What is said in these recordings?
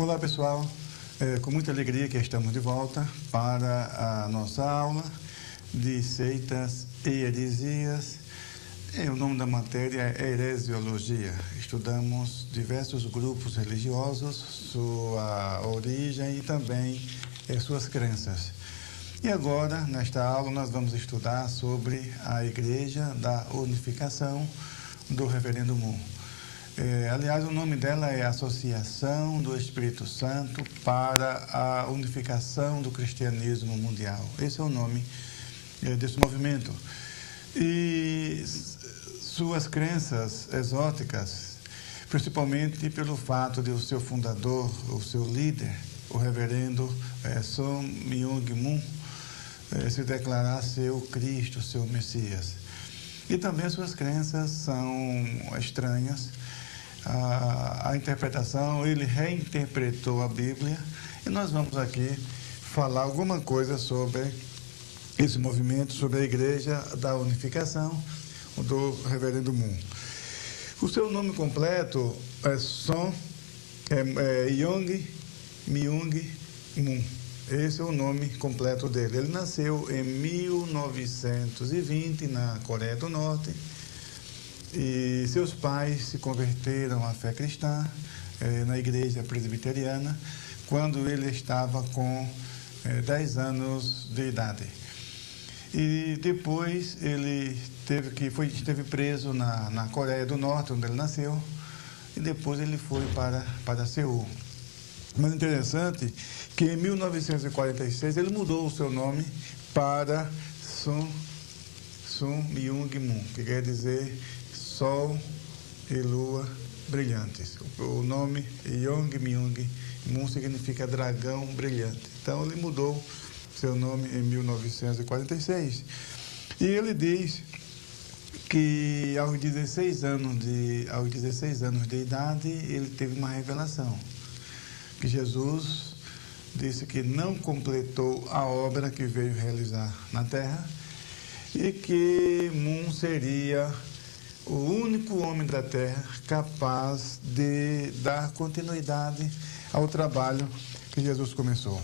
Olá, pessoal. É com muita alegria que estamos de volta para a nossa aula de seitas e heresias. O nome da matéria é heresiologia. Estudamos diversos grupos religiosos, sua origem e também suas crenças. E agora, nesta aula, nós vamos estudar sobre a Igreja da Unificação do Reverendo Moon. Aliás, o nome dela é Associação do Espírito Santo para a Unificação do Cristianismo Mundial. Esse é o nome desse movimento. E suas crenças exóticas, principalmente pelo fato de o seu fundador, o seu líder, o reverendo Sun Myung Moon, se declarar ser o Cristo, seu Messias. E também suas crenças são estranhas. A interpretação, ele reinterpretou a Bíblia e nós vamos aqui falar alguma coisa sobre esse movimento, sobre a Igreja da Unificação do Reverendo Moon. O seu nome completo é Sun Myung Moon. Esse é o nome completo dele. Ele nasceu em 1920 na Coreia do Norte. E seus pais se converteram à fé cristã na igreja presbiteriana quando ele estava com 10 anos de idade. E depois ele esteve preso na Coreia do Norte, onde ele nasceu, e depois ele foi para Seul. Mas interessante que em 1946 ele mudou o seu nome para Sun Myung Moon, que quer dizer Sol e Lua brilhantes. O nome Yong Myung Moon significa dragão brilhante. Então ele mudou seu nome em 1946. E ele diz que aos 16 anos de idade ele teve uma revelação. Que Jesus disse que não completou a obra que veio realizar na Terra e que Moon seria o único homem da Terra capaz de dar continuidade ao trabalho que Jesus começou.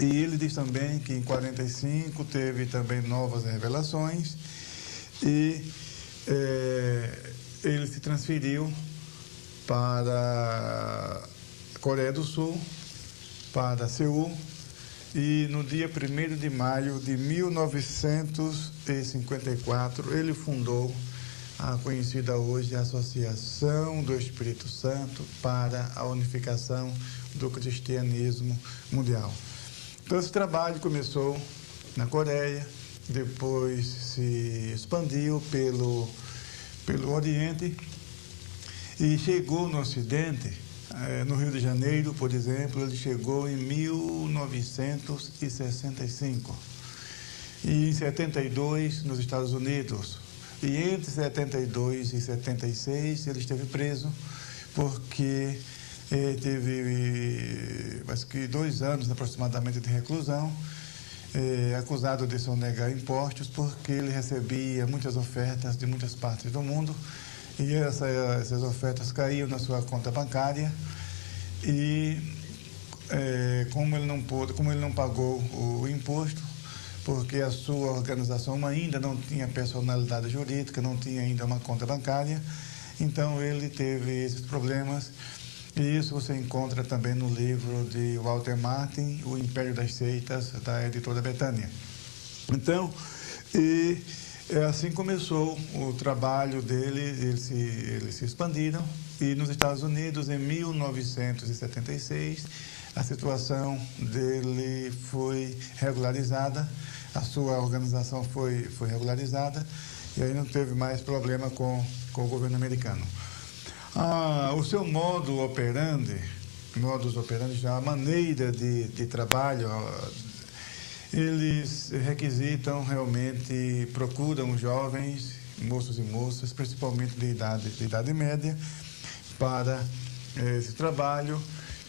E ele diz também que em 45 teve também novas revelações e ele se transferiu para a Coreia do Sul, para Seul, e no dia 1º de maio de 1954 ele fundou a conhecida hoje Associação do Espírito Santo para a Unificação do Cristianismo Mundial. Então, esse trabalho começou na Coreia, depois se expandiu pelo Oriente e chegou no Ocidente, no Rio de Janeiro, por exemplo, ele chegou em 1965. E em 72, nos Estados Unidos. E entre 72 e 76 ele esteve preso porque teve, acho que 2 anos aproximadamente de reclusão, acusado de sonegar impostos porque ele recebia muitas ofertas de muitas partes do mundo e essas ofertas caíam na sua conta bancária e como ele não pagou o imposto, porque a sua organização ainda não tinha personalidade jurídica, não tinha ainda uma conta bancária, então ele teve esses problemas, e isso você encontra também no livro de Walter Martin, O Império das Seitas, da editora Betânia. Então, assim começou o trabalho dele, eles se expandiram, e nos Estados Unidos, em 1976, a situação dele foi regularizada, a sua organização foi regularizada e aí não teve mais problema com o governo americano. O seu modus operandi, a maneira de trabalho, eles requisitam realmente, procuram jovens, moços e moças, principalmente de idade média, para esse trabalho.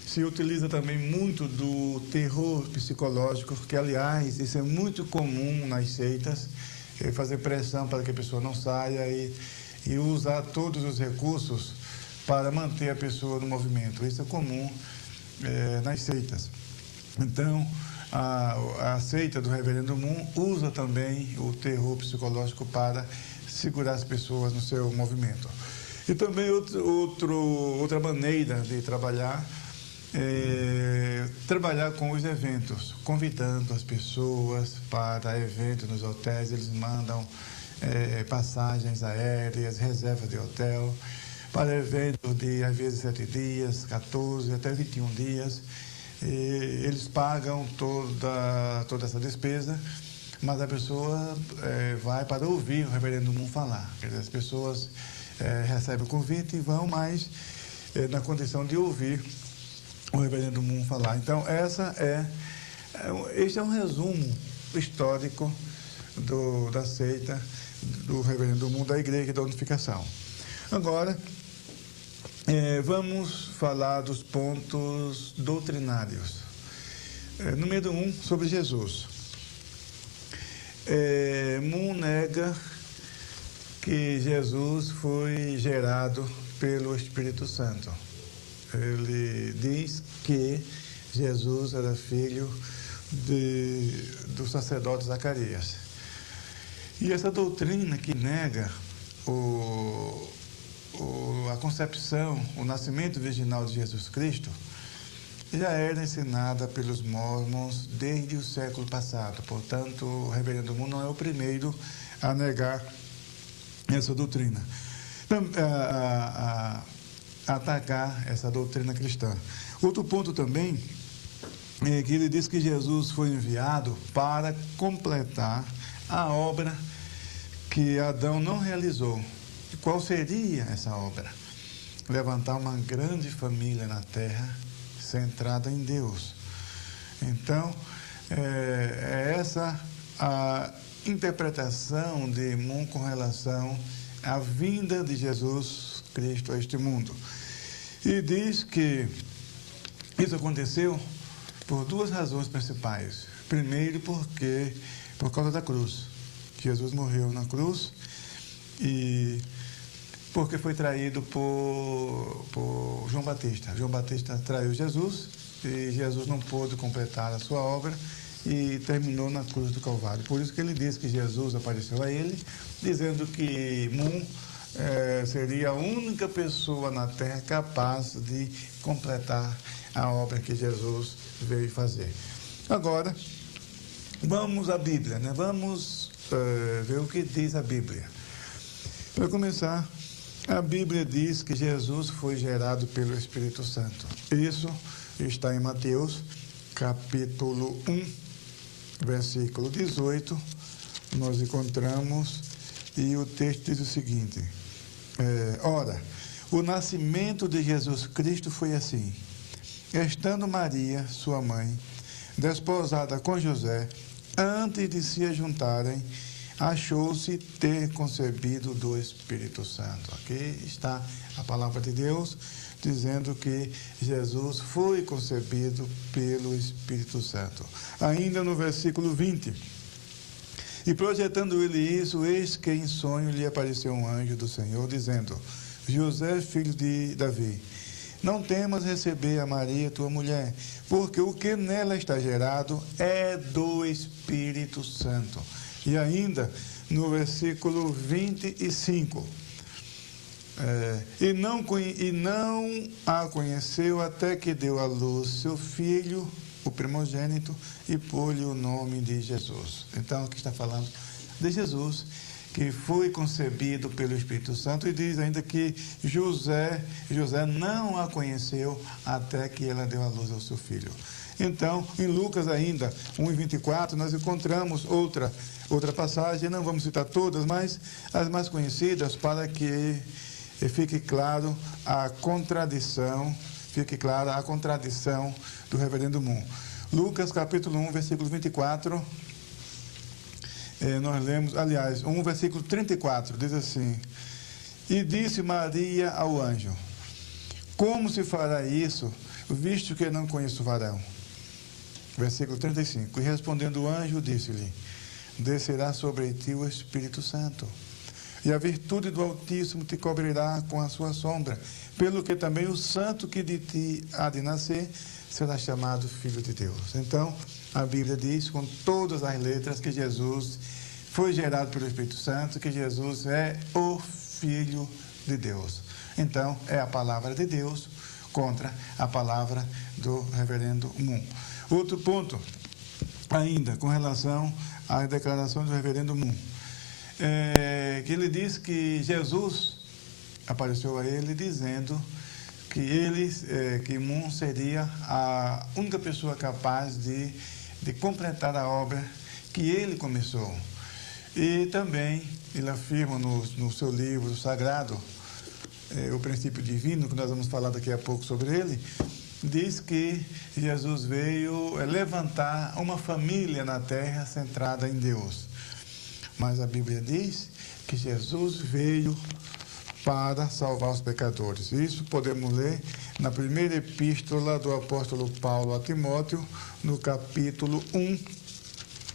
Se utiliza também muito do terror psicológico, que, aliás, isso é muito comum nas seitas, fazer pressão para que a pessoa não saia e usar todos os recursos para manter a pessoa no movimento. Isso é comum nas seitas. Então, a seita do Reverendo Moon usa também o terror psicológico para segurar as pessoas no seu movimento. E também outra maneira de trabalhar é trabalhar com os eventos, convidando as pessoas para eventos nos hotéis. Eles mandam passagens aéreas, reservas de hotel, para eventos de, às vezes, 7 dias, 14, até 21 dias. Eles pagam toda essa despesa, mas a pessoa vai para ouvir o Reverendo Moon falar. Quer dizer, as pessoas recebem o convite e vão, mas na condição de ouvir o Reverendo Moon falar. Então, este é um resumo histórico da seita do Reverendo Moon, da Igreja da Unificação. Agora, vamos falar dos pontos doutrinários. Número 1, sobre Jesus. Moon nega que Jesus foi gerado pelo Espírito Santo. Ele diz que Jesus era filho do sacerdote Zacarias. E essa doutrina que nega a concepção, o nascimento virginal de Jesus Cristo, já era ensinada pelos mormons desde o século passado. Portanto, o Reverendo Moon não é o primeiro a negar essa doutrina, a atacar essa doutrina cristã. Outro ponto também é que ele diz que Jesus foi enviado para completar a obra que Adão não realizou. E qual seria essa obra? Levantar uma grande família na terra centrada em Deus. Então, essa a interpretação de Moon com relação à vinda de Jesus Cristo a este mundo. E diz que isso aconteceu por 2 razões principais. Primeiro, por causa da cruz. Jesus morreu na cruz e porque foi traído por João Batista. João Batista traiu Jesus e Jesus não pôde completar a sua obra e terminou na cruz do Calvário. Por isso que ele diz que Jesus apareceu a ele, dizendo que Moon seria a única pessoa na terra capaz de completar a obra que Jesus veio fazer. Agora, vamos à Bíblia, né? Vamos ver o que diz a Bíblia. Para começar, a Bíblia diz que Jesus foi gerado pelo Espírito Santo. Isso está em Mateus, capítulo 1, versículo 18. Nós encontramos, e o texto diz o seguinte: ora, o nascimento de Jesus Cristo foi assim. Estando Maria, sua mãe, desposada com José, antes de se ajuntarem, achou-se ter concebido do Espírito Santo. Aqui está a palavra de Deus dizendo que Jesus foi concebido pelo Espírito Santo. Ainda no versículo 20. E projetando ele isso, eis que em sonho lhe apareceu um anjo do Senhor, dizendo: José, filho de Davi, não temas receber a Maria, tua mulher, porque o que nela está gerado é do Espírito Santo. E ainda no versículo 25, e não a conheceu até que deu à luz seu filho, o primogênito, e pôs-lhe o nome de Jesus. Então, aqui está falando de Jesus, que foi concebido pelo Espírito Santo, e diz ainda que José não a conheceu até que ela deu à luz ao seu filho. Então, em Lucas ainda, 1:24, nós encontramos outra passagem, não vamos citar todas, mas as mais conhecidas, para que fique clara a contradição do Reverendo Moon. Lucas capítulo 1, versículo 24, nós lemos, aliás, 1, versículo 34, diz assim: E disse Maria ao anjo: Como se fará isso, visto que não conheço varão? Versículo 35. E respondendo o anjo, disse-lhe: Descerá sobre ti o Espírito Santo, e a virtude do Altíssimo te cobrirá com a sua sombra, pelo que também o santo que de ti há de nascer será chamado Filho de Deus. Então, a Bíblia diz com todas as letras que Jesus foi gerado pelo Espírito Santo, que Jesus é o Filho de Deus. Então, é a palavra de Deus contra a palavra do reverendo Moon. Outro ponto, ainda, com relação à declaração do reverendo Moon, que ele diz que Jesus apareceu a ele dizendo que Moon seria a única pessoa capaz de completar a obra que ele começou. E também ele afirma no seu livro sagrado, O Princípio Divino, que nós vamos falar daqui a pouco sobre ele, diz que Jesus veio levantar uma família na terra centrada em Deus. Mas a Bíblia diz que Jesus veio para salvar os pecadores. Isso podemos ler na primeira epístola do apóstolo Paulo a Timóteo, no capítulo 1,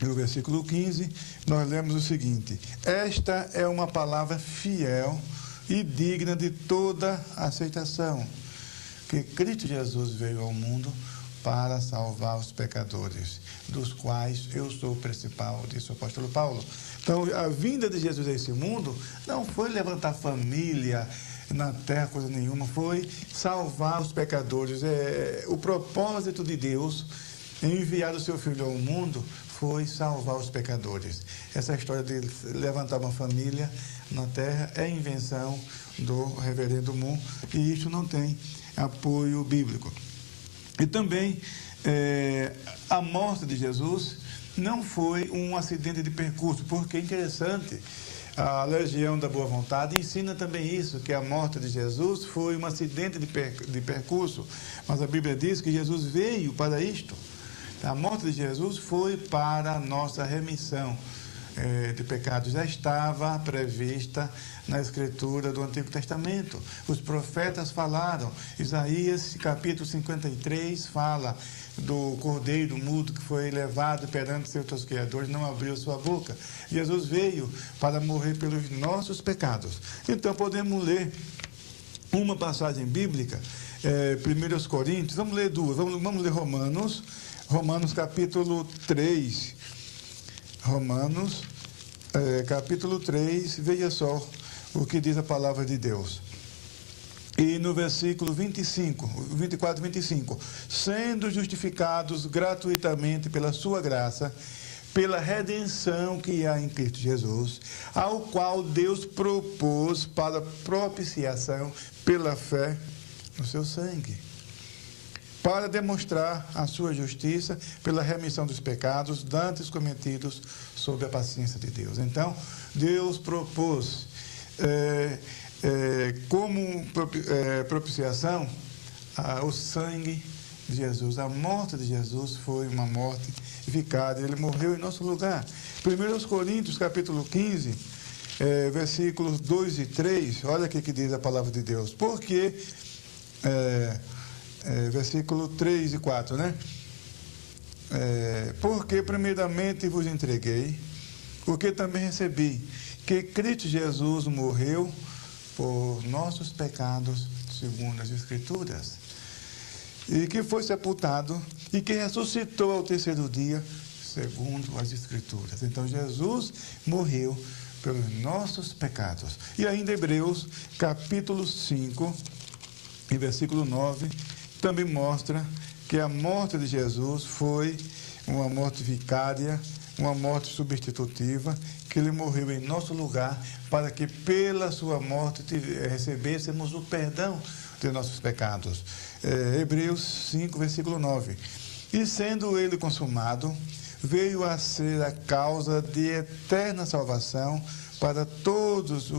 no versículo 15, nós lemos o seguinte: esta é uma palavra fiel e digna de toda aceitação, que Cristo Jesus veio ao mundo para salvar os pecadores, dos quais eu sou o principal, disse o apóstolo Paulo. Então, a vinda de Jesus a esse mundo não foi levantar família na terra, coisa nenhuma, foi salvar os pecadores. O propósito de Deus em enviar o seu Filho ao mundo foi salvar os pecadores. Essa história de levantar uma família na terra é invenção do reverendo Moon, e isso não tem apoio bíblico. E também a morte de Jesus não foi um acidente de percurso, porque é interessante, a Legião da Boa Vontade ensina também isso, que a morte de Jesus foi um acidente de percurso, mas a Bíblia diz que Jesus veio para isto. A morte de Jesus foi para a nossa remissão de pecados. Já estava prevista na Escritura do Antigo Testamento. Os profetas falaram. Isaías, capítulo 53, fala do cordeiro mudo que foi levado perante seus tosqueadores, não abriu sua boca. Jesus veio para morrer pelos nossos pecados. Então, podemos ler uma passagem bíblica, 1 Coríntios, vamos ler duas, vamos ler Romanos capítulo 3, capítulo 3, veja só o que diz a palavra de Deus. E no versículo 24 e 25, sendo justificados gratuitamente pela sua graça, pela redenção que há em Cristo Jesus, ao qual Deus propôs para propiciação pela fé no seu sangue, para demonstrar a sua justiça pela remissão dos pecados dantes cometidos sob a paciência de Deus. Então, Deus propôs como propiciação o sangue de Jesus. A morte de Jesus foi uma morte vicária, ele morreu em nosso lugar. 1 Coríntios, capítulo 15, versículos 2 e 3, olha o que diz a palavra de Deus. Porque, versículo 3 e 4, né? Porque primeiramente vos entreguei, porque também recebi, que Cristo Jesus morreu por nossos pecados, segundo as Escrituras, e que foi sepultado, e que ressuscitou ao terceiro dia, segundo as Escrituras. Então, Jesus morreu pelos nossos pecados. E ainda Hebreus, capítulo 5, em versículo 9, também mostra que a morte de Jesus foi uma morte vicária, uma morte substitutiva, que ele morreu em nosso lugar, para que pela sua morte recebêssemos o perdão de nossos pecados. Hebreus 5, versículo 9. E sendo ele consumado, veio a ser a causa de eterna salvação para todos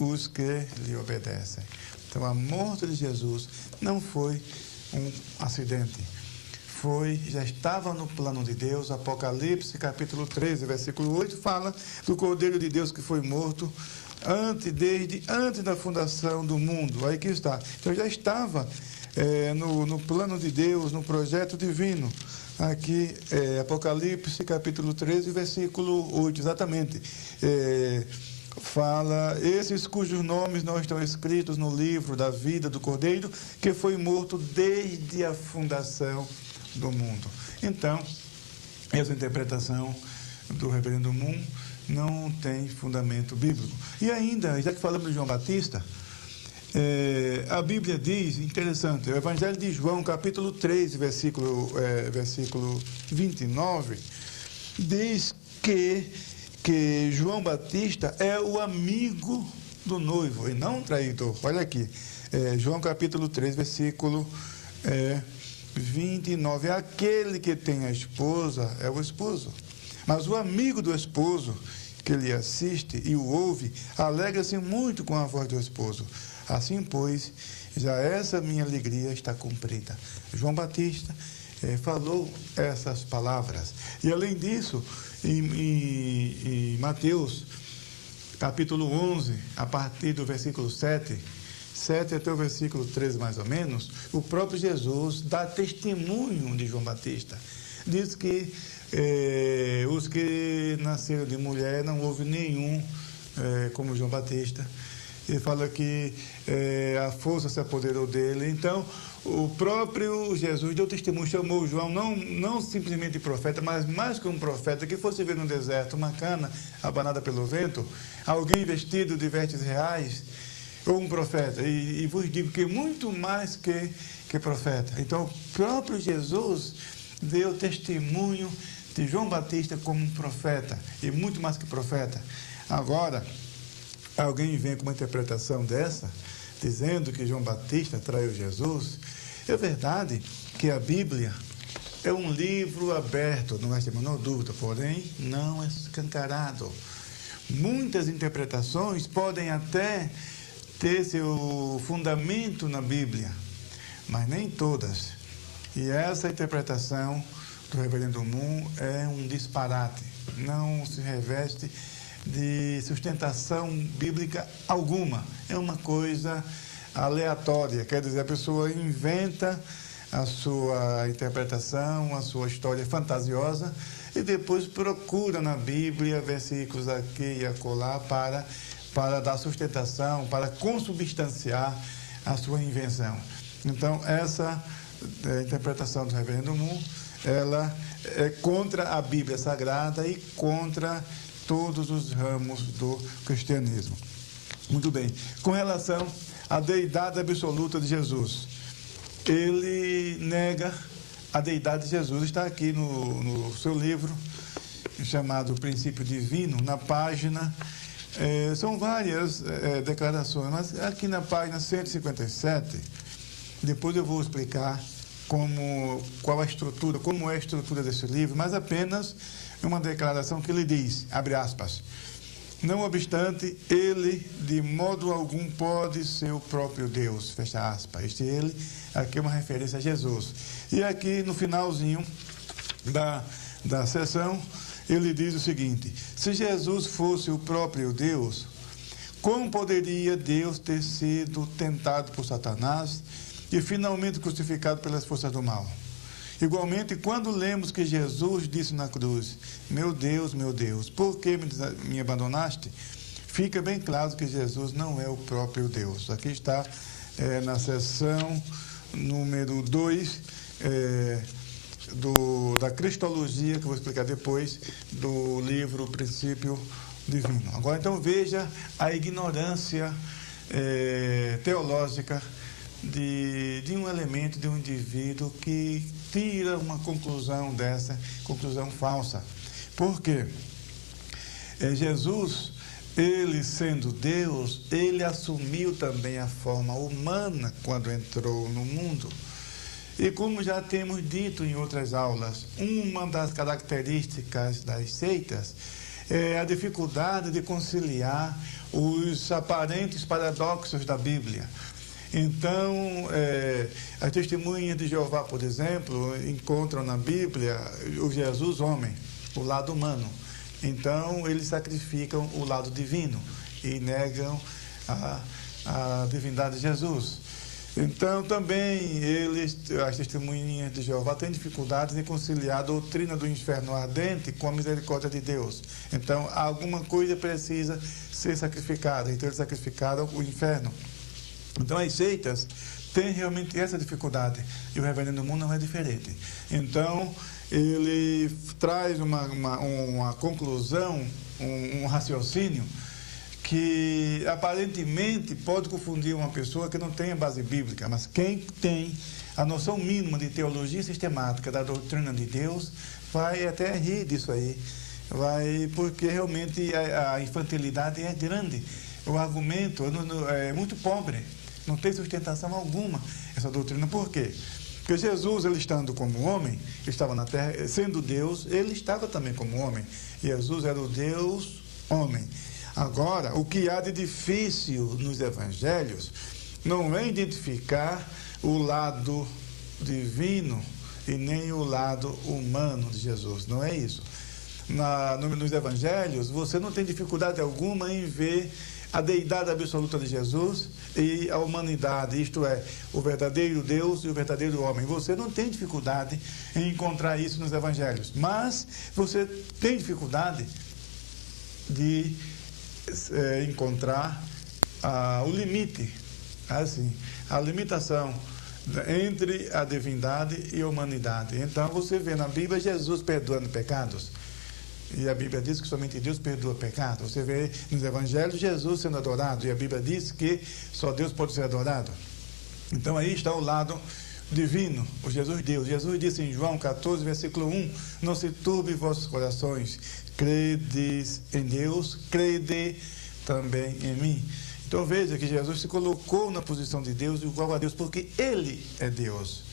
os que lhe obedecem. Então, a morte de Jesus não foi um acidente. Já estava no plano de Deus. Apocalipse, capítulo 13, versículo 8, fala do Cordeiro de Deus que foi morto desde antes da fundação do mundo. Aí que está. Então, já estava no plano de Deus, no projeto divino. Aqui, Apocalipse, capítulo 13, versículo 8, exatamente. fala: esses cujos nomes não estão escritos no livro da vida do Cordeiro, que foi morto desde a fundação do mundo. Então, essa interpretação do reverendo Moon não tem fundamento bíblico. E ainda, já que falamos de João Batista, a Bíblia diz, interessante, o Evangelho de João, capítulo 3, versículo 29, diz que João Batista é o amigo do noivo e não o traidor. Olha aqui, João capítulo 3, versículo 29. Aquele que tem a esposa é o esposo, mas o amigo do esposo que lhe assiste e o ouve, alegra-se muito com a voz do esposo. Assim, pois, já essa minha alegria está cumprida. João Batista falou essas palavras. E, além disso, em Mateus, capítulo 11, a partir do versículo 7 até o versículo 13, mais ou menos, o próprio Jesus dá testemunho de João Batista. Diz que os que nasceram de mulher não houve nenhum como João Batista. Ele fala que a força se apoderou dele. Então, o próprio Jesus deu testemunho, chamou João, não simplesmente de profeta, mas mais que um profeta, que fosse ver no deserto uma cana abanada pelo vento, alguém vestido de vestes reais, ou um profeta. E vos digo que muito mais que profeta. Então, o próprio Jesus deu testemunho de João Batista como um profeta, e muito mais que profeta. Agora, alguém vem com uma interpretação dessa, dizendo que João Batista traiu Jesus. É verdade que a Bíblia é um livro aberto, não é a menor dúvida, porém não é escancarado. Muitas interpretações podem até ter seu fundamento na Bíblia, mas nem todas. E essa interpretação do reverendo Moon é um disparate, não se reveste de sustentação bíblica alguma. É uma coisa aleatória, quer dizer, a pessoa inventa a sua interpretação, a sua história fantasiosa e depois procura na Bíblia versículos aqui e acolá para dar sustentação, para consubstanciar a sua invenção. Então, essa interpretação do reverendo Moon, ela é contra a Bíblia Sagrada e contra todos os ramos do cristianismo. Muito bem. Com relação à deidade absoluta de Jesus, ele nega a deidade de Jesus. Está aqui no seu livro, chamado Princípio Divino, na página... são várias declarações, mas aqui na página 157, depois eu vou explicar qual a estrutura, como é a estrutura desse livro, mas apenas uma declaração que ele diz, abre aspas, não obstante, ele de modo algum pode ser o próprio Deus, fecha aspas. Este ele, aqui é uma referência a Jesus. E aqui no finalzinho da sessão, ele diz o seguinte: se Jesus fosse o próprio Deus, como poderia Deus ter sido tentado por Satanás e finalmente crucificado pelas forças do mal? Igualmente, quando lemos que Jesus disse na cruz, meu Deus, por que me abandonaste? Fica bem claro que Jesus não é o próprio Deus. Aqui está na seção número 2 da Cristologia, que eu vou explicar depois, do livro Princípio Divino. Agora, então, veja a ignorância teológica de um elemento, de um indivíduo que tira uma conclusão dessa, conclusão falsa. Por quê? Jesus, ele sendo Deus, ele assumiu também a forma humana quando entrou no mundo. E como já temos dito em outras aulas, uma das características das seitas é a dificuldade de conciliar os aparentes paradoxos da Bíblia. Então, as testemunhas de Jeová, por exemplo, encontram na Bíblia o Jesus homem, o lado humano. Então, eles sacrificam o lado divino e negam a divindade de Jesus. Então, também as testemunhas de Jeová têm dificuldades em conciliar a doutrina do inferno ardente com a misericórdia de Deus. Então, alguma coisa precisa ser sacrificada. Então, eles sacrificaram o inferno. Então, as seitas têm realmente essa dificuldade. E o Reverendo Moon não é diferente. Então, ele traz uma conclusão, um raciocínio, que aparentemente pode confundir uma pessoa que não tem a base bíblica, mas quem tem a noção mínima de teologia sistemática da doutrina de Deus vai até rir disso aí, porque realmente a infantilidade é grande, o argumento é muito pobre, não tem sustentação alguma essa doutrina. Por quê? Porque Jesus, ele estando como homem, ele estava na terra, sendo Deus, ele estava também como homem. Jesus era o Deus homem. Agora, o que há de difícil nos evangelhos não é identificar o lado divino e nem o lado humano de Jesus. Não é isso. Nos evangelhos, você não tem dificuldade alguma em ver a deidade absoluta de Jesus e a humanidade, isto é, o verdadeiro Deus e o verdadeiro homem. Você não tem dificuldade em encontrar isso nos evangelhos, mas você tem dificuldade de encontrar o limite, assim, a limitação entre a divindade e a humanidade. Então, você vê na Bíblia Jesus perdoando pecados. E a Bíblia diz que somente Deus perdoa pecados. Você vê nos evangelhos Jesus sendo adorado. E a Bíblia diz que só Deus pode ser adorado. Então, aí está o lado divino, o Jesus Deus. Jesus disse em João 14, versículo 1, não se turbe vossos corações, credes em Deus, crede também em mim. Então veja que Jesus se colocou na posição de Deus, igual a Deus, porque Ele é Deus.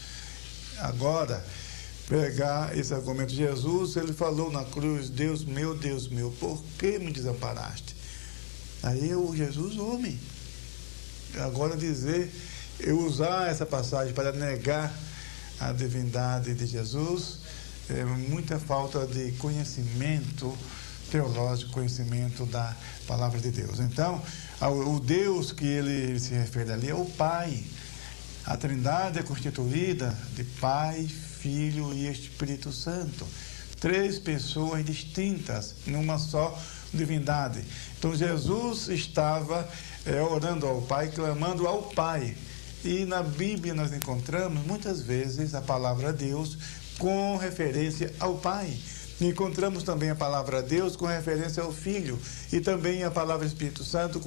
Agora, pegar esse argumento de Jesus, ele falou na cruz, Deus, meu, por que me desamparaste? Aí o Jesus, homem. Agora usar essa passagem para negar a divindade de Jesus, é muita falta de conhecimento teológico, conhecimento da palavra de Deus. Então, o Deus que ele se refere ali é o Pai. A Trindade é constituída de Pai, Filho e Espírito Santo. 3 pessoas distintas numa só divindade. Então, Jesus estava orando ao Pai, clamando ao Pai. E na Bíblia nós encontramos muitas vezes a palavra Deus com referência ao Pai. Encontramos também a palavra Deus com referência ao Filho e também a palavra Espírito Santo,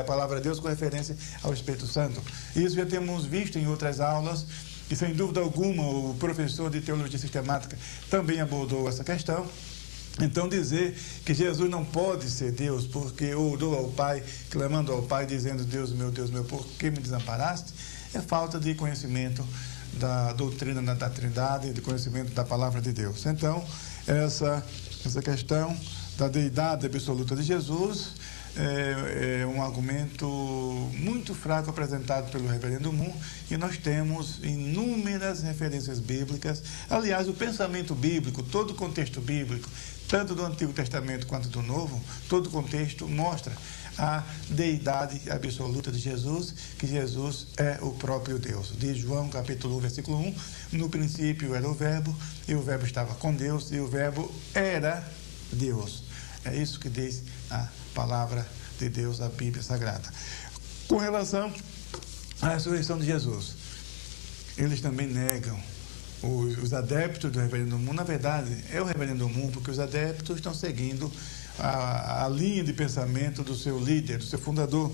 a palavra Deus com referência ao Espírito Santo. Isso já temos visto em outras aulas e, sem dúvida alguma, o professor de Teologia Sistemática também abordou essa questão. Então, dizer que Jesus não pode ser Deus porque orou ao Pai, clamando ao Pai, dizendo, Deus, meu, por que me desamparaste? É falta de conhecimento da doutrina da Trindade, de conhecimento da palavra de Deus. Então, essa questão da deidade absoluta de Jesus é um argumento muito fraco apresentado pelo Reverendo Moon, e nós temos inúmeras referências bíblicas. Aliás, o pensamento bíblico, todo o contexto bíblico, tanto do Antigo Testamento quanto do Novo, todo o contexto mostra a deidade absoluta de Jesus, que Jesus é o próprio Deus. Diz João capítulo 1, versículo 1, no princípio era o Verbo, e o Verbo estava com Deus, e o Verbo era Deus. É isso que diz a palavra de Deus, a Bíblia Sagrada. Com relação à ressurreição de Jesus, eles também negam. Os adeptos do Reverendo Moon, na verdade, é o Reverendo Moon, porque os adeptos estão seguindo a linha de pensamento do seu líder, do seu fundador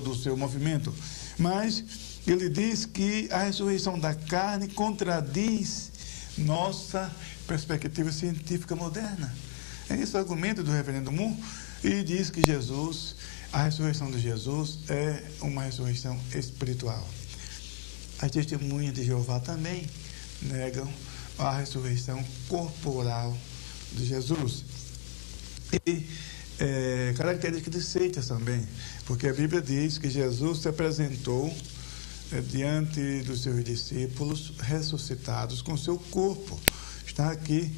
do seu movimento. Mas ele diz que a ressurreição da carne contradiz nossa perspectiva científica moderna. É esse o argumento do Reverendo Moon, e diz que a ressurreição de Jesus é uma ressurreição espiritual. As testemunhas de Jeová também negam a ressurreição corporal de Jesus. E característica de seitas também, porque a Bíblia diz que Jesus se apresentou diante dos seus discípulos ressuscitados com seu corpo. Está aqui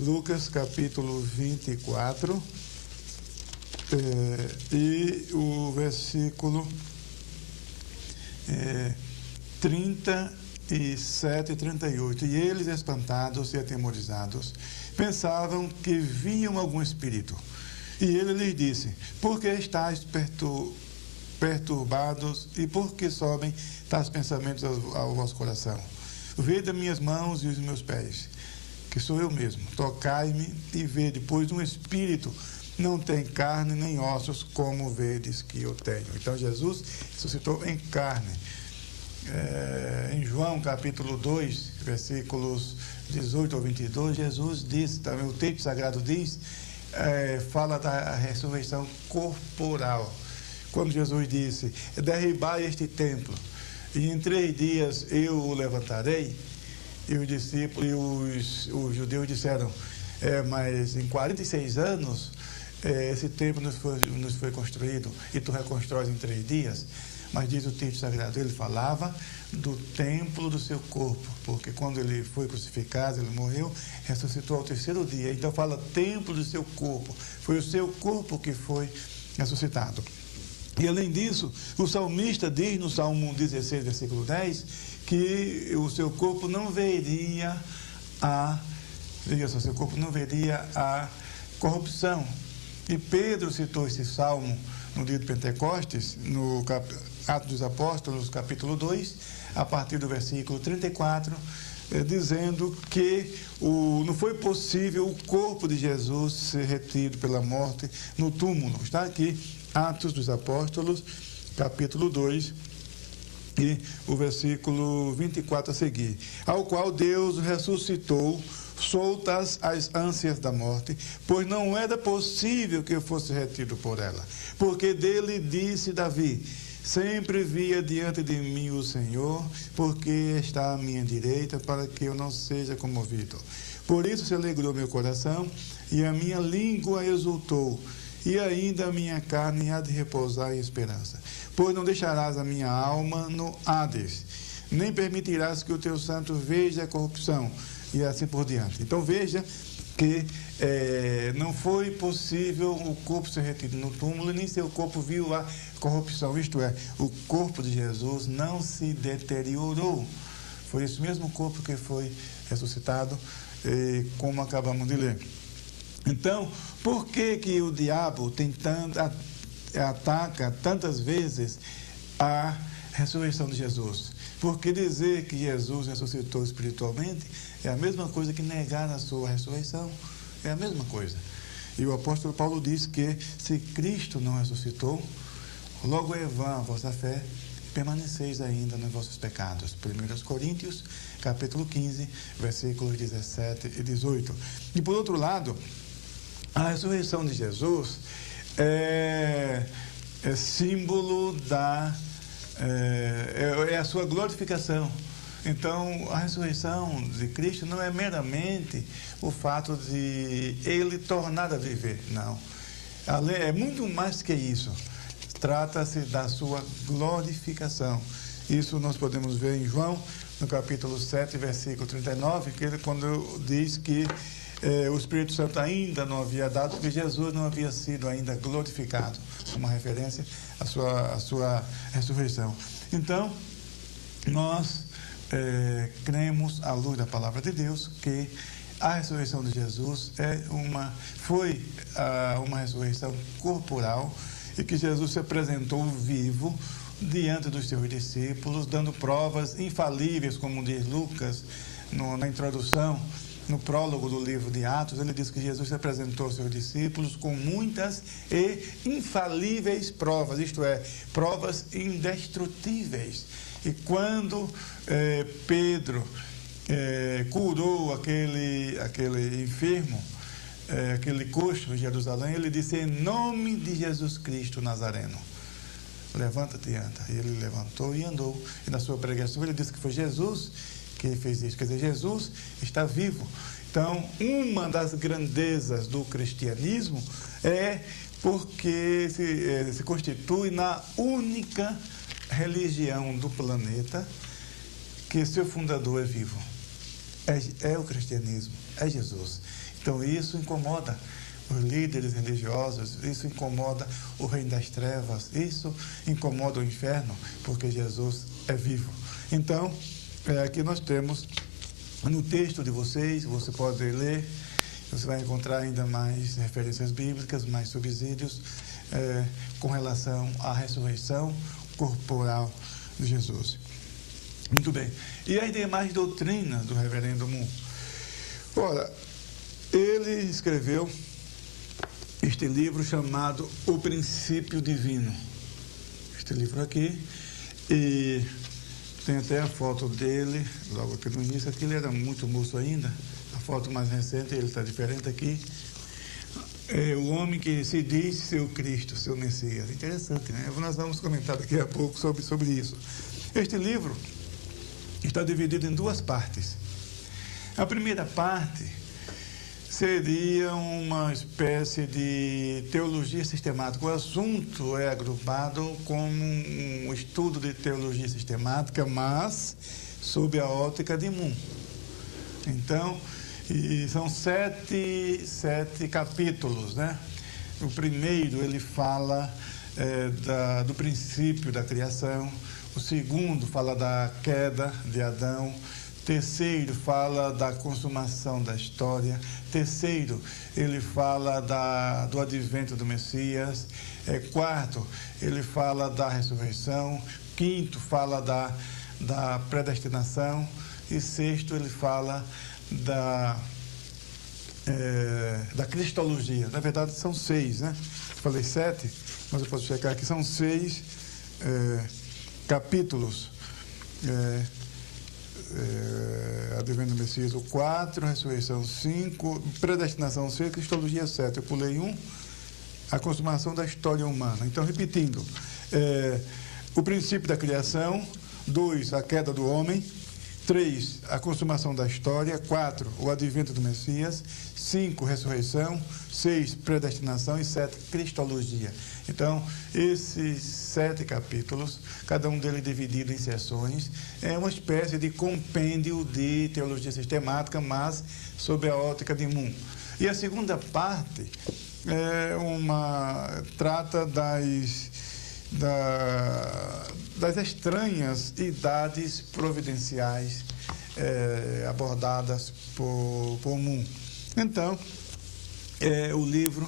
Lucas capítulo 24 e o versículo 37 e 38. E eles, espantados e atemorizados, pensavam que viam algum espírito. E ele lhes disse: por que estáis perturbados e por que sobem tais pensamentos ao vosso coração? Vede as minhas mãos e os meus pés, que sou eu mesmo. Tocai-me e vede, pois um espírito não tem carne nem ossos, como vedes que eu tenho. Então Jesus ressuscitou em carne. Em João capítulo 2, versículos 18 ao 22, Jesus diz, também o texto sagrado diz, fala da ressurreição corporal. Quando Jesus disse: derribai este templo, e em 3 dias eu o levantarei, e os discípulos e os judeus disseram: mas em 46 anos esse templo nos foi construído, e tu reconstróis em 3 dias. Mas diz o texto sagrado, ele falava do templo do seu corpo, porque quando ele foi crucificado, ele morreu, ressuscitou ao 3º dia. Então fala templo do seu corpo, foi o seu corpo que foi ressuscitado. E além disso, o salmista diz no Salmo 16, versículo 10, que o seu corpo não veria seu corpo não veria a corrupção. E Pedro citou esse salmo no dia de Pentecostes, no Atos dos Apóstolos, capítulo 2, a partir do versículo 34, dizendo que não foi possível o corpo de Jesus ser retido pela morte no túmulo. Está aqui, Atos dos Apóstolos, capítulo 2, e o versículo 24 a seguir. Ao qual Deus ressuscitou, soltas as ânsias da morte, pois não era possível que fosse retido por ela. Porque dele disse Davi: sempre via diante de mim o Senhor, porque está à minha direita, para que eu não seja comovido. Por isso se alegrou meu coração, e a minha língua exultou, e ainda a minha carne há de repousar em esperança. Pois não deixarás a minha alma no Hades, nem permitirás que o teu santo veja a corrupção, e assim por diante. Então veja que não foi possível o corpo ser retido no túmulo, nem seu corpo viu a corrupção, isto é, o corpo de Jesus não se deteriorou. Foi esse mesmo corpo que foi ressuscitado, como acabamos de ler. Então, por que o diabo ataca tantas vezes a ressurreição de Jesus? Porque dizer que Jesus ressuscitou espiritualmente é a mesma coisa que negar a sua ressurreição. É a mesma coisa. E o apóstolo Paulo diz que se Cristo não ressuscitou, logo é vã a vossa fé, permaneceis ainda nos vossos pecados. 1 Coríntios, capítulo 15, versículos 17 e 18. E por outro lado, a ressurreição de Jesus é símbolo é a sua glorificação. Então, a ressurreição de Cristo não é meramente o fato de ele tornar a viver, não. É muito mais que isso. Trata-se da sua glorificação. Isso nós podemos ver em João, no capítulo 7, versículo 39, que ele quando diz que o Espírito Santo ainda não havia dado, porque Jesus não havia sido ainda glorificado. Uma referência à sua ressurreição. Então, nós cremos, à luz da palavra de Deus, que a ressurreição de Jesus foi uma ressurreição corporal, e que Jesus se apresentou vivo diante dos seus discípulos, dando provas infalíveis, como diz Lucas na introdução, no prólogo do livro de Atos. Ele diz que Jesus se apresentou aos seus discípulos com muitas e infalíveis provas, isto é, provas indestrutíveis. E quando Pedro curou aquele enfermo, aquele coxo em Jerusalém, ele disse: em nome de Jesus Cristo Nazareno, levanta-te e anda. E ele levantou e andou. E na sua pregação ele disse que foi Jesus que fez isso. Quer dizer, Jesus está vivo. Então, uma das grandezas do cristianismo é porque se constitui na única religião do planeta que seu fundador é vivo. É o cristianismo, é Jesus. Então isso incomoda os líderes religiosos, isso incomoda o reino das trevas, isso incomoda o inferno, porque Jesus é vivo. Então, aqui nós temos, no texto de vocês, você pode ler, você vai encontrar ainda mais referências bíblicas, mais subsídios com relação à ressurreição corporal de Jesus. Muito bem. E as demais doutrinas do reverendo Moon? Ora, ele escreveu este livro chamado O Princípio Divino. Este livro aqui, e tem até a foto dele, logo aqui no início, aqui ele era muito moço ainda, a foto mais recente, ele está diferente aqui. É o homem que se diz seu Cristo, seu Messias. Interessante, né? Nós vamos comentar daqui a pouco sobre isso. Este livro está dividido em duas partes. A primeira parte seria uma espécie de teologia sistemática. O assunto é agrupado como um estudo de teologia sistemática, mas sob a ótica de Moon. Então, são sete capítulos, né? O primeiro, ele fala do princípio da criação. O segundo fala da queda de Adão. Terceiro, fala da consumação da história. Terceiro, ele fala do advento do Messias. Quarto, ele fala da ressurreição. Quinto, fala da predestinação. E sexto, ele fala da cristologia. Na verdade, são 6, né? Falei 7, mas eu posso checar aqui. São 6 capítulos. Advento do Messias, o 4, ressurreição 5, predestinação 6, cristologia 7. Eu pulei 1, a consumação da história humana. Então, repetindo, o princípio da criação, 2, a queda do homem, 3, a consumação da história, 4, o advento do Messias, 5, ressurreição, 6, predestinação e 7, cristologia. Então, esses 7 capítulos, cada um deles dividido em seções, é uma espécie de compêndio de teologia sistemática, mas sob a ótica de Moon. E a segunda parte trata das estranhas idades providenciais abordadas por Moon. Então, o livro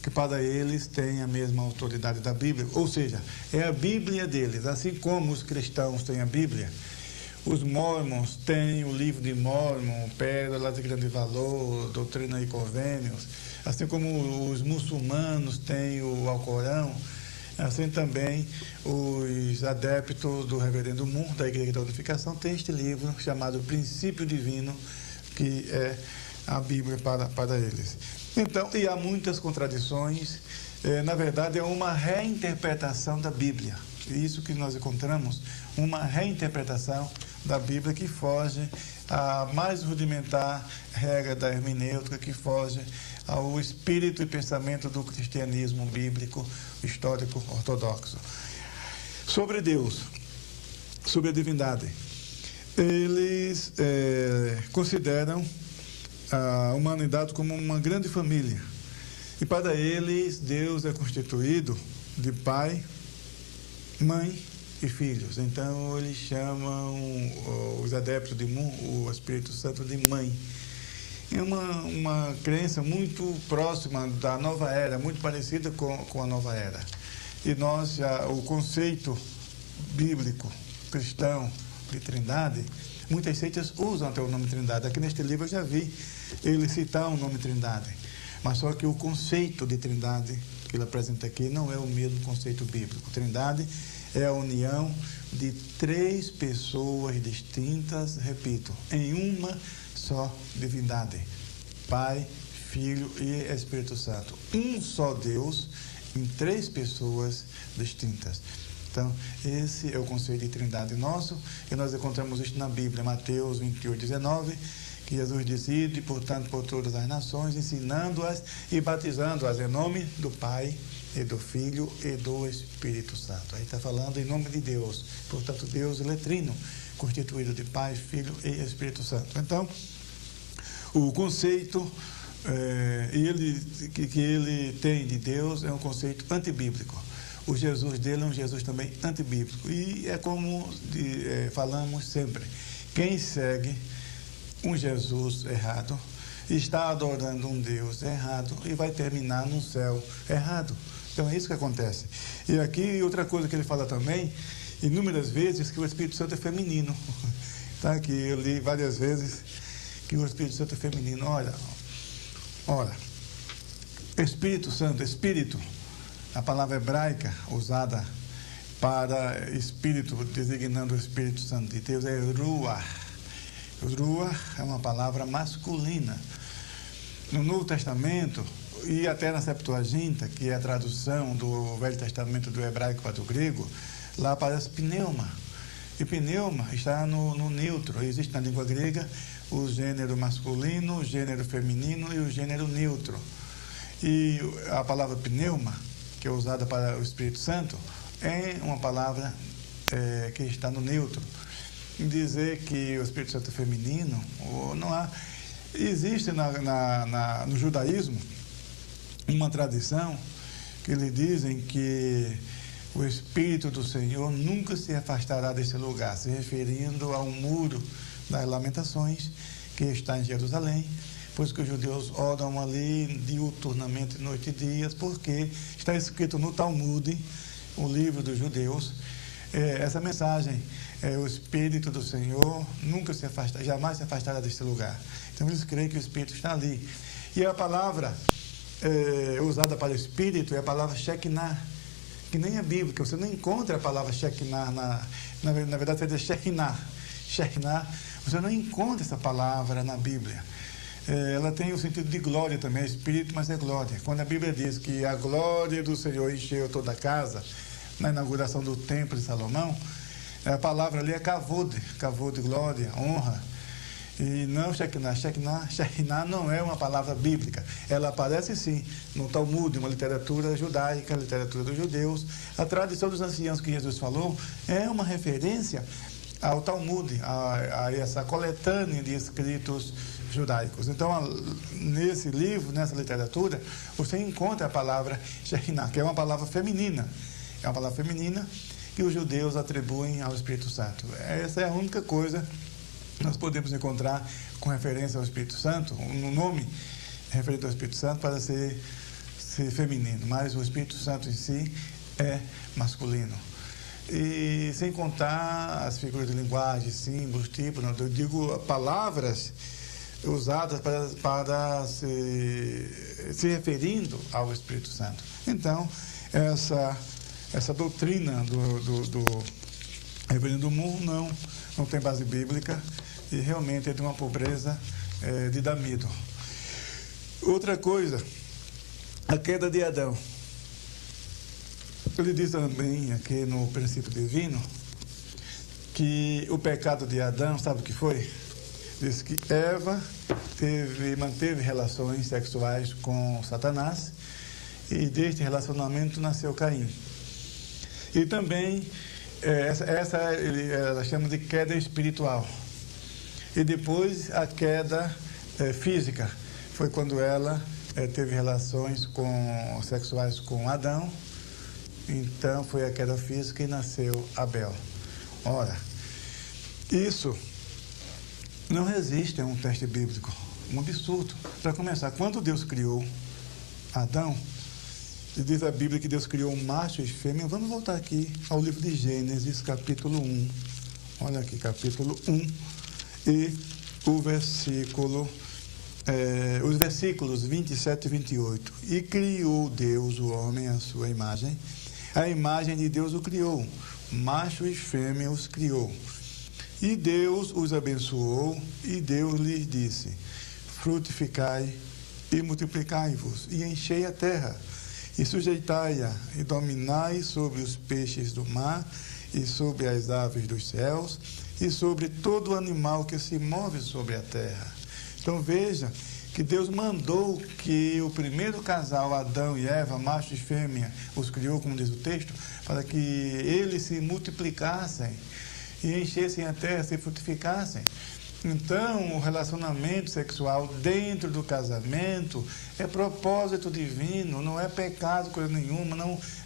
que para eles tem a mesma autoridade da Bíblia, ou seja, é a Bíblia deles, assim como os cristãos têm a Bíblia. Os mormons têm o livro de Mormon, Pérolas de Grande Valor, Doutrina e Convênios, assim como os muçulmanos têm o Alcorão. Assim também os adeptos do reverendo Moon, da Igreja da Unificação, têm este livro chamado Princípio Divino, que é a Bíblia para eles. Então, e há muitas contradições, na verdade é uma reinterpretação da Bíblia. Isso que nós encontramos, uma reinterpretação da Bíblia que foge à mais rudimentar regra da hermenêutica, que foge ao espírito e pensamento do cristianismo bíblico, histórico, ortodoxo. Sobre Deus, sobre a divindade, eles consideram a humanidade como uma grande família. E para eles, Deus é constituído de pai, mãe e filhos. Então, eles chamam os adeptos de Moon, o Espírito Santo, de mãe. É uma crença muito próxima da nova era, muito parecida com a nova era. E o conceito bíblico, cristão, de trindade, muitas seitas usam até o nome trindade. Aqui neste livro eu já vi ele citar o nome trindade. Mas só que o conceito de trindade que ele apresenta aqui não é o mesmo conceito bíblico. Trindade é a união de 3 pessoas distintas, repito, em uma só divindade. Pai, Filho e Espírito Santo. Um só Deus em 3 pessoas distintas. Então, esse é o conceito de trindade nosso, e nós encontramos isso na Bíblia, Mateus 28, 19, que Jesus disse: ide, portanto, por todas as nações, ensinando-as e batizando-as em nome do Pai, e do Filho e do Espírito Santo. Aí está falando em nome de Deus, portanto, Deus ele é trino, constituído de Pai, Filho e Espírito Santo. Então, o conceito que ele tem de Deus é um conceito antibíblico. o Jesus dele é um Jesus também antibíblico. E é como falamos sempre, quem segue um Jesus errado está adorando um Deus errado e vai terminar num céu errado. Então é isso que acontece. E aqui outra coisa que ele fala também, inúmeras vezes, que o Espírito Santo é feminino. Tá? Que eu li várias vezes que o Espírito Santo é feminino. Olha, Espírito Santo, Espírito, a palavra hebraica usada para Espírito, designando o Espírito Santo de Deus, é Ruach. Ruach é uma palavra masculina. No Novo Testamento, e até na Septuaginta, que é a tradução do Velho Testamento do hebraico para o grego, lá aparece pneuma. E pneuma está no neutro. Existe na língua grega o gênero masculino, o gênero feminino e o gênero neutro. E a palavra pneuma, que é usada para o Espírito Santo, é uma palavra que está no neutro. Em dizer que o Espírito Santo é feminino, não há. Existe no judaísmo uma tradição que eles dizem que o Espírito do Senhor nunca se afastará desse lugar, se referindo ao muro das lamentações que está em Jerusalém, pois que os judeus oram ali diuturnamente, noite e dias, porque está escrito no Talmud, o livro dos judeus, essa mensagem, o Espírito do Senhor nunca se afastará, jamais se afastará desse lugar. Então eles creem que o Espírito está ali. E a palavra usada para o Espírito é a palavra Shekinah, que nem é bíblica. Você não encontra a palavra Shekinah, na verdade seria Shekinah. Shekinah, você não encontra essa palavra na Bíblia. Ela tem o sentido de glória também, é Espírito, mas é glória. Quando a Bíblia diz que a glória do Senhor encheu toda a casa, na inauguração do Templo de Salomão, a palavra ali é kavod, glória, honra. E não Shekinah. Shekinah não é uma palavra bíblica. Ela aparece sim no Talmud, uma literatura judaica, literatura dos judeus. A tradição dos anciãos que Jesus falou é uma referência ao Talmud, a essa coletânea de escritos judaicos. Então, nesse livro, nessa literatura, você encontra a palavra Shekinah, que é uma palavra feminina. É uma palavra feminina que os judeus atribuem ao Espírito Santo. Essa é a única coisa que nós podemos encontrar com referência ao Espírito Santo, um nome referente ao Espírito Santo para ser feminino, mas o Espírito Santo em si é masculino. E sem contar as figuras de linguagem, símbolos, tipos, eu digo palavras usadas para se referindo ao Espírito Santo. Então, essa doutrina do Reverendo Moore não tem base bíblica e realmente é de uma pobreza de dar medo. Outra coisa, a queda de Adão. Ele diz também aqui no princípio divino que o pecado de Adão, sabe o que foi? Diz que Eva manteve relações sexuais com Satanás e deste relacionamento nasceu Caim. E também ela chama de queda espiritual. E depois a queda física. Foi quando ela teve relações sexuais com Adão. Então foi a queda física e nasceu Abel. Ora, isso não resiste a um teste bíblico. Um absurdo. Para começar, quando Deus criou Adão, diz a Bíblia que Deus criou um macho e fêmea. Vamos voltar aqui ao livro de Gênesis, capítulo 1. Olha aqui, capítulo 1. E os versículos 27 e 28. E criou Deus o homem à sua imagem. A imagem de Deus o criou. Macho e fêmea os criou. E Deus os abençoou. E Deus lhes disse: frutificai e multiplicai-vos, e enchei a terra, e sujeitai-a, e dominai sobre os peixes do mar, e sobre as aves dos céus, e sobre todo animal que se move sobre a terra. Então veja que Deus mandou que o primeiro casal, Adão e Eva, macho e fêmea, os criou, como diz o texto, para que eles se multiplicassem e enchessem a terra, se frutificassem. Então, o relacionamento sexual dentro do casamento é propósito divino, não é pecado, coisa nenhuma,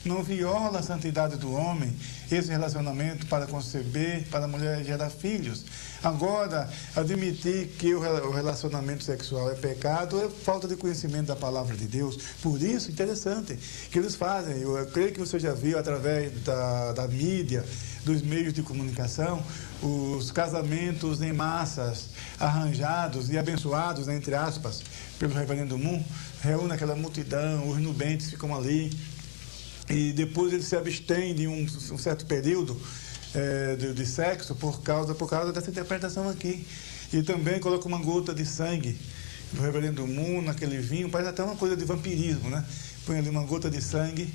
não viola a santidade do homem, esse relacionamento para conceber, para a mulher gerar filhos. Agora, admitir que o relacionamento sexual é pecado é falta de conhecimento da palavra de Deus. Por isso, interessante, que eles fazem, eu creio que você já viu através da mídia, dos meios de comunicação, os casamentos em massas, arranjados e abençoados, entre aspas, pelo reverendo Moon, reúne aquela multidão, os nubentes ficam ali, e depois eles se abstêm de um certo período de sexo por causa dessa interpretação aqui. E também coloca uma gota de sangue do reverendo Moon naquele vinho, parece até uma coisa de vampirismo, né? Põe ali uma gota de sangue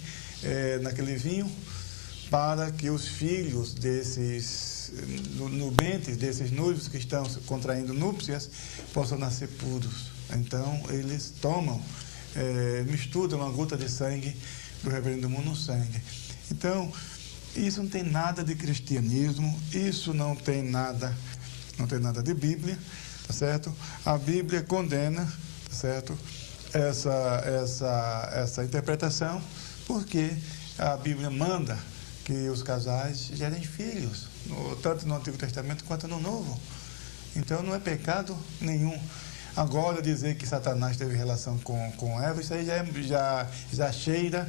naquele vinho, para que os filhos desses nubentes, desses noivos que estão contraindo núpcias, possam nascer puros. Então, eles tomam, misturam uma gota de sangue do reverendo Moon no sangue. Então, isso não tem nada de cristianismo, isso não tem nada de Bíblia, tá certo? A Bíblia condena, tá certo? Essa interpretação, porque a Bíblia manda que os casais gerem filhos, tanto no Antigo Testamento quanto no Novo. Então não é pecado nenhum. Agora dizer que Satanás teve relação com Eva, isso aí já cheira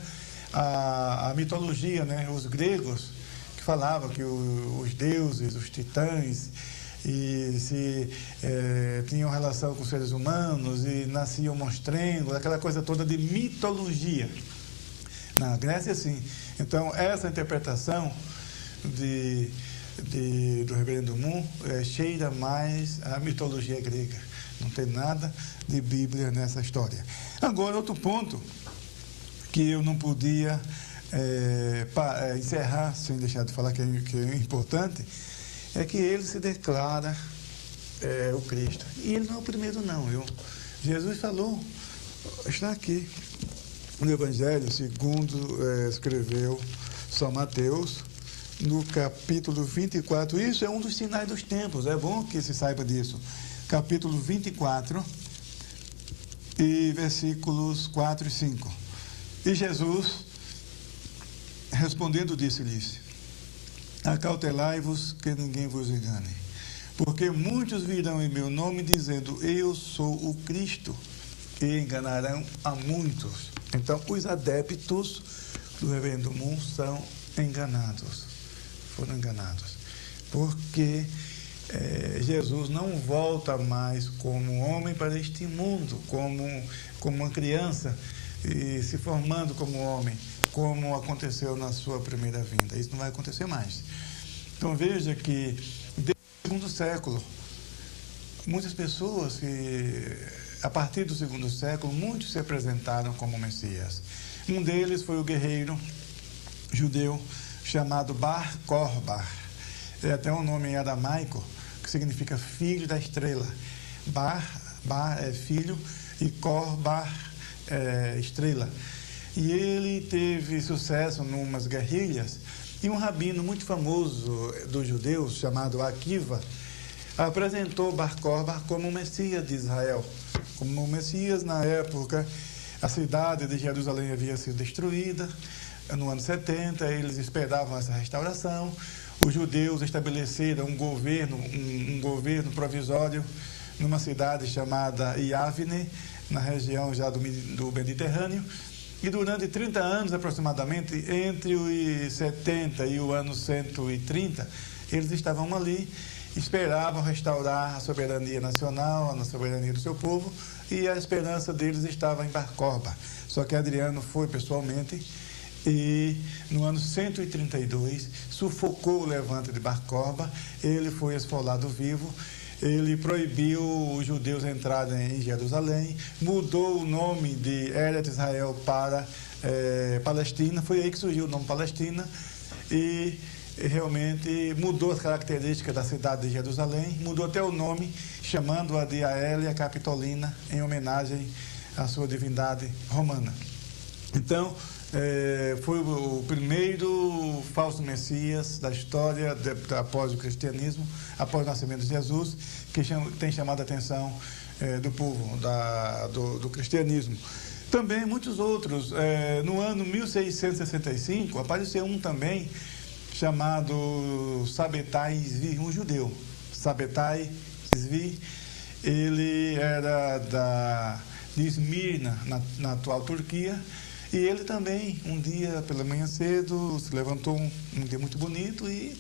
a mitologia, né? Os gregos que falavam que os deuses, os titãs, tinham relação com os seres humanos e nasciam monstrengos, aquela coisa toda de mitologia. Na Grécia, sim. Então, essa interpretação do reverendo Moon cheira mais a mitologia grega. Não tem nada de Bíblia nessa história. Agora, outro ponto que eu não podia encerrar sem deixar de falar que é importante, é que ele se declara o Cristo. E ele não é o primeiro, não, viu? Jesus falou, está aqui, no Evangelho segundo escreveu São Mateus, no capítulo 24, isso é um dos sinais dos tempos, é bom que se saiba disso. Capítulo 24, e versículos 4 e 5. E Jesus, respondendo, disse-lhes: acautelai-vos que ninguém vos engane, porque muitos virão em meu nome dizendo, eu sou o Cristo, e enganarão a muitos. Então, os adeptos do reverendo Moon são enganados, foram enganados, porque Jesus não volta mais como homem para este mundo, como uma criança, e se formando como homem, como aconteceu na sua primeira vinda. Isso não vai acontecer mais. Então, veja que, desde o segundo século, muitas pessoas a partir do segundo século, muitos se apresentaram como Messias. Um deles foi o guerreiro judeu chamado Bar Kokhba. É até um nome em aramaico que significa filho da estrela. Bar é filho e Kokhba é estrela. E ele teve sucesso em umas guerrilhas, e um rabino muito famoso dos judeus, chamado Akiva, apresentou Bar Kokhba como o Messias de Israel. Como o Messias, na época, a cidade de Jerusalém havia sido destruída. No ano 70, eles esperavam essa restauração. Os judeus estabeleceram um governo provisório numa cidade chamada Yavne, na região já do Mediterrâneo. E durante 30 anos, aproximadamente, entre os 70 e o ano 130, eles estavam ali, esperavam restaurar a soberania nacional, a soberania do seu povo, e a esperança deles estava em Bar Kokhba. Só que Adriano foi pessoalmente e, no ano 132, sufocou o levante de Bar Kokhba. Ele foi esfolado vivo. Ele proibiu os judeus entrarem em Jerusalém, mudou o nome de Eretz Israel para Palestina. Foi aí que surgiu o nome Palestina, e realmente mudou as características da cidade de Jerusalém, mudou até o nome, chamando-a de Aelia Capitolina, em homenagem à sua divindade romana. Então, foi o primeiro falso Messias da história após o cristianismo, após o nascimento de Jesus, que tem chamado a atenção do povo, do cristianismo. Também muitos outros. No ano 1665, apareceu um também chamado Sabbatai Tzvi, um judeu. Sabbatai Tzvi, ele era de Esmirna, na atual Turquia, e ele também, um dia pela manhã cedo, se levantou um dia muito bonito e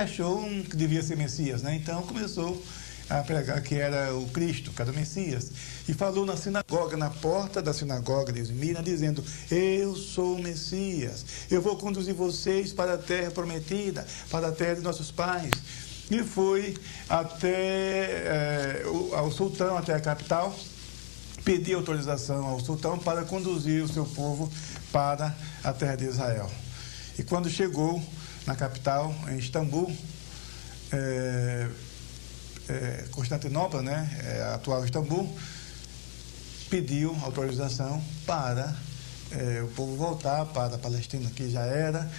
achou que devia ser Messias, né? Então começou a pregar que era o Cristo, que era o Messias, e falou na sinagoga, na porta da sinagoga de Esmirna, dizendo: eu sou o Messias, eu vou conduzir vocês para a terra prometida, para a terra de nossos pais. E foi até ao sultão, até a capital, pedir autorização ao sultão para conduzir o seu povo para a terra de Israel. E quando chegou na capital, em Istambul, Constantinopla, né, a atual Istambul, pediu autorização para o povo voltar para a Palestina, que já era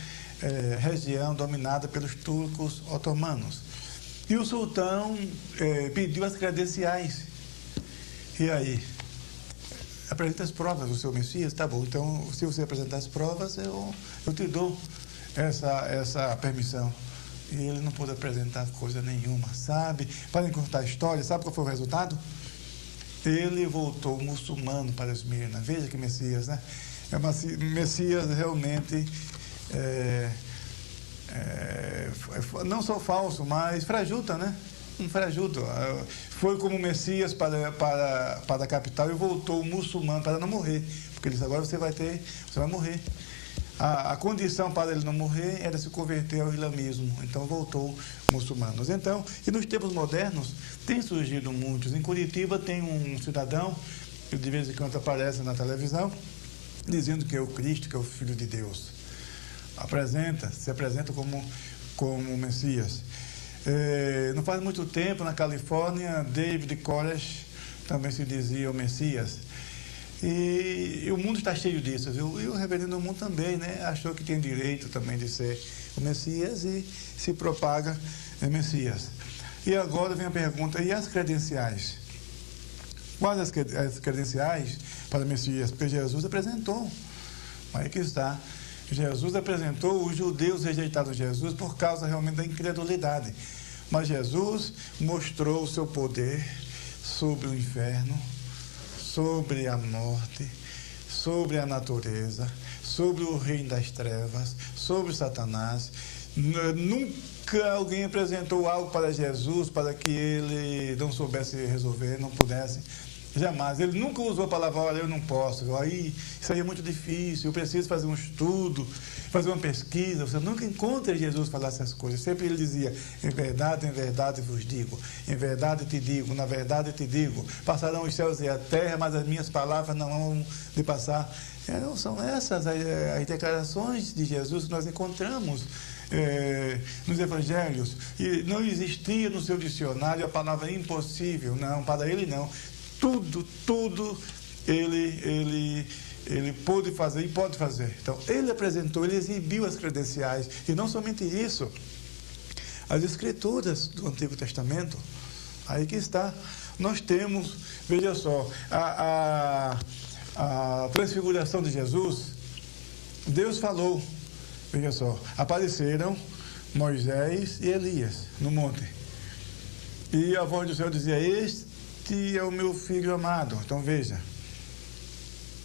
região dominada pelos turcos otomanos. E o sultão pediu as credenciais. E aí? Apresenta as provas do seu Messias, tá bom, então se você apresentar as provas, eu te dou essa permissão. E ele não pôde apresentar coisa nenhuma, sabe? Para encurtar a história, sabe qual foi o resultado? Ele voltou muçulmano para Esmirna. Veja que Messias, né? Messias realmente não só falso, mas frajuta, né? Um frajuto. Foi como Messias para a capital e voltou muçulmano para não morrer. Porque ele disse: agora você vai morrer. A condição para ele não morrer era se converter ao islamismo. Então voltou muçulmanos. Então, e nos tempos modernos, tem surgido muitos. Em Curitiba tem um cidadão que de vez em quando aparece na televisão, dizendo que é o Cristo, que é o Filho de Deus. Se apresenta como Messias. Não faz muito tempo, na Califórnia, David Koresh também se dizia o Messias. E o mundo está cheio disso, viu? E o reverendo do mundo também, né? Achou que tem direito também de ser o Messias e se propaga Messias. E agora vem a pergunta: e as credenciais? Quais as credenciais para Messias? Porque Jesus apresentou. Aí que está. Jesus apresentou, os judeus rejeitaram Jesus por causa realmente da incredulidade. Mas Jesus mostrou o seu poder sobre o inferno, sobre a morte, sobre a natureza, sobre o reino das trevas, sobre Satanás. Nunca alguém apresentou algo para Jesus para que ele não soubesse resolver, não pudesse. Jamais. Ele nunca usou a palavra: olha, eu não posso. Isso aí é muito difícil, eu preciso fazer um estudo, fazer uma pesquisa. Você nunca encontra Jesus falar essas coisas. Sempre ele dizia: em verdade vos digo. Em verdade te digo, na verdade te digo. Passarão os céus e a terra, mas as minhas palavras não vão de passar. São essas as declarações de Jesus que nós encontramos nos evangelhos. E não existia no seu dicionário a palavra impossível. Não, para ele não. Tudo ele pôde fazer e pode fazer. Então, ele apresentou, ele exibiu as credenciais. E não somente isso, as escrituras do Antigo Testamento, aí que está. Nós temos, veja só, a transfiguração de Jesus, Deus falou, veja só, apareceram Moisés e Elias no monte. E a voz do Senhor dizia: este é o meu filho amado. Então veja,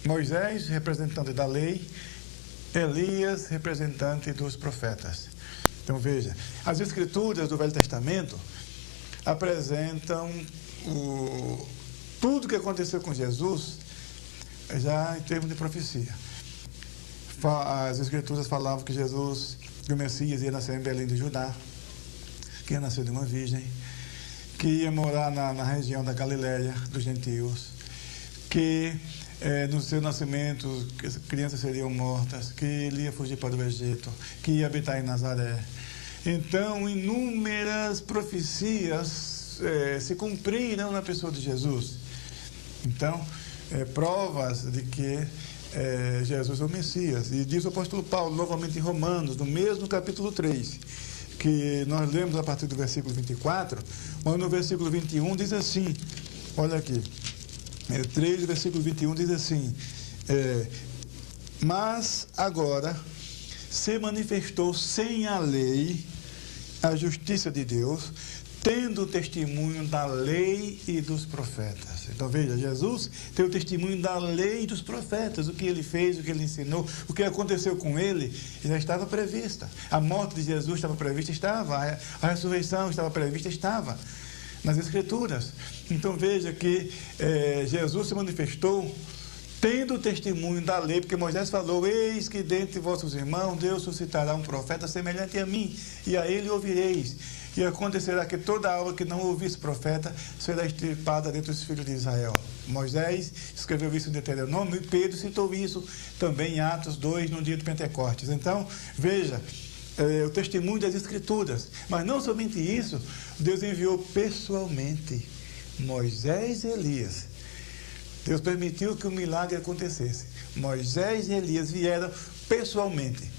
Moisés, representante da lei, Elias, representante dos profetas. Então veja, as escrituras do Velho Testamento apresentam tudo que aconteceu com Jesus já em termos de profecia. As escrituras falavam que o Messias ia nascer em Belém de Judá, que ia nascer de uma virgem, que ia morar na região da Galiléia dos gentios, que no seu nascimento as crianças seriam mortas, que ele ia fugir para o Egito, que ia habitar em Nazaré. Então, inúmeras profecias se cumpriram na pessoa de Jesus. Então, provas de que Jesus é o Messias. E diz o apóstolo Paulo, novamente em Romanos, no mesmo capítulo 3, que nós lemos a partir do versículo 24, mas no versículo 21 diz assim, olha aqui, 3, versículo 21 diz assim, mas agora se manifestou sem a lei a justiça de Deus, tendo o testemunho da lei e dos profetas. Então veja, Jesus tem o testemunho da lei e dos profetas, o que ele fez, o que ele ensinou, o que aconteceu com ele, já estava prevista. A morte de Jesus estava prevista, estava. A ressurreição estava prevista, estava nas Escrituras. Então veja que Jesus se manifestou tendo o testemunho da lei, porque Moisés falou, eis que dentre vossos irmãos Deus suscitará um profeta semelhante a mim, e a ele ouvireis. E acontecerá que toda alma que não ouvisse profeta será extirpada dentre os filhos de Israel. Moisés escreveu isso em Deuteronômio, e Pedro citou isso também em Atos 2, no dia de Pentecostes. Então, veja, o testemunho das Escrituras. Mas não somente isso, Deus enviou pessoalmente Moisés e Elias. Deus permitiu que o milagre acontecesse. Moisés e Elias vieram pessoalmente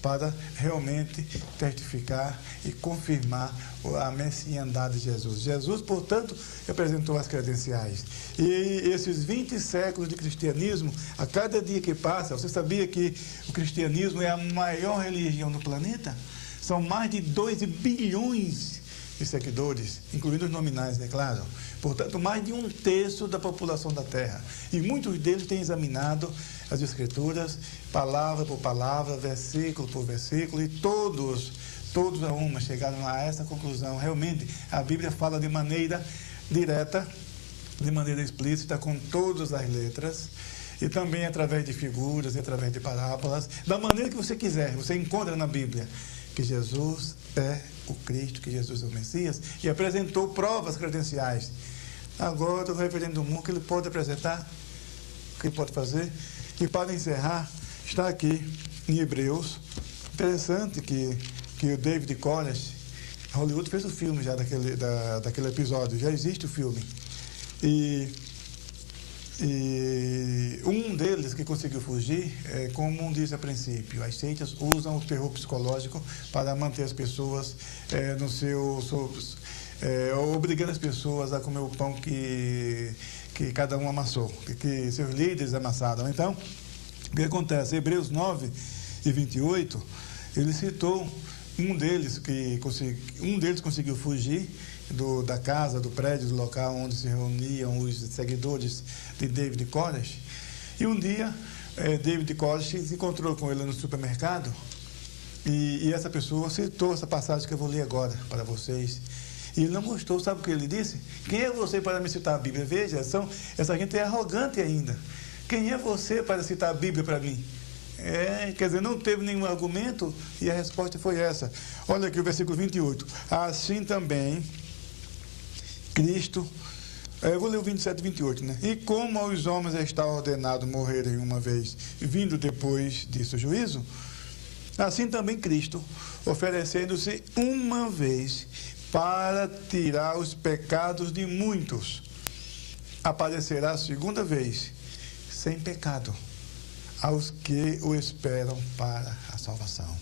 para realmente testificar e confirmar a messiandade de Jesus. Jesus, portanto, representou as credenciais. E esses 20 séculos de cristianismo, a cada dia que passa, você sabia que o cristianismo é a maior religião do planeta? São mais de 2 bilhões de seguidores, incluindo os nominais, é claro. Portanto, mais de 1/3 da população da Terra. E muitos deles têm examinado as Escrituras, palavra por palavra, versículo por versículo, e todos a uma chegaram a essa conclusão. Realmente, a Bíblia fala de maneira direta, de maneira explícita, com todas as letras, e também através de figuras, e através de parábolas, da maneira que você quiser. Você encontra na Bíblia que Jesus é o Cristo, que Jesus é o Messias, e apresentou provas credenciais. Agora, o reverendo Moon, que ele pode apresentar, o que ele pode fazer. E para encerrar, está aqui em Hebreus. Interessante que o David Koresh, Hollywood fez o filme já daquele episódio, já existe o filme. E um deles que conseguiu fugir, como disse a princípio, as seitas usam o terror psicológico para manter as pessoas obrigando as pessoas a comer o pão que cada um amassou, que seus líderes amassaram. Então, o que acontece? Hebreus 9 e 28, ele citou um deles conseguiu fugir da casa, do prédio, do local onde se reuniam os seguidores de David Koresh. E um dia, David Koresh se encontrou com ele no supermercado, e essa pessoa citou essa passagem que eu vou ler agora para vocês. E ele não gostou. Sabe o que ele disse? Quem é você para me citar a Bíblia? Veja, essa gente é arrogante ainda. Quem é você para citar a Bíblia para mim? Quer dizer, não teve nenhum argumento, e a resposta foi essa. Olha aqui o versículo 28. Assim também, Cristo... eu vou ler o 27 e 28, né? E como aos homens está ordenado morrerem uma vez, vindo depois disso o juízo, assim também Cristo, oferecendo-se uma vez para tirar os pecados de muitos, aparecerá a segunda vez, sem pecado, aos que o esperam para a salvação.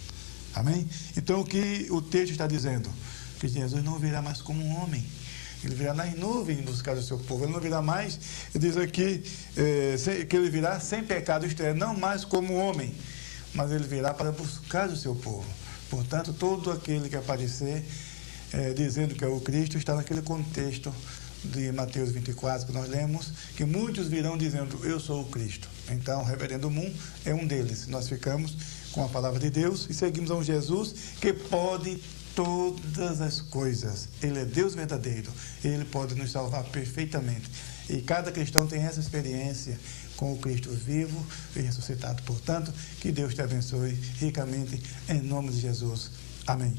Amém? Então, o que o texto está dizendo? Que Jesus não virá mais como um homem. Ele virá nas nuvens buscar o seu povo. Ele não virá mais, ele diz aqui, que ele virá sem pecado, isto é, não mais como homem, mas ele virá para buscar o seu povo. Portanto, todo aquele que aparecer dizendo que é o Cristo está naquele contexto de Mateus 24, que nós lemos, que muitos virão dizendo, eu sou o Cristo. Então, o reverendo Moon é um deles. Nós ficamos com a palavra de Deus e seguimos a um Jesus que pode todas as coisas. Ele é Deus verdadeiro. Ele pode nos salvar perfeitamente. E cada cristão tem essa experiência com o Cristo vivo e ressuscitado. Portanto, que Deus te abençoe ricamente em nome de Jesus. Amém.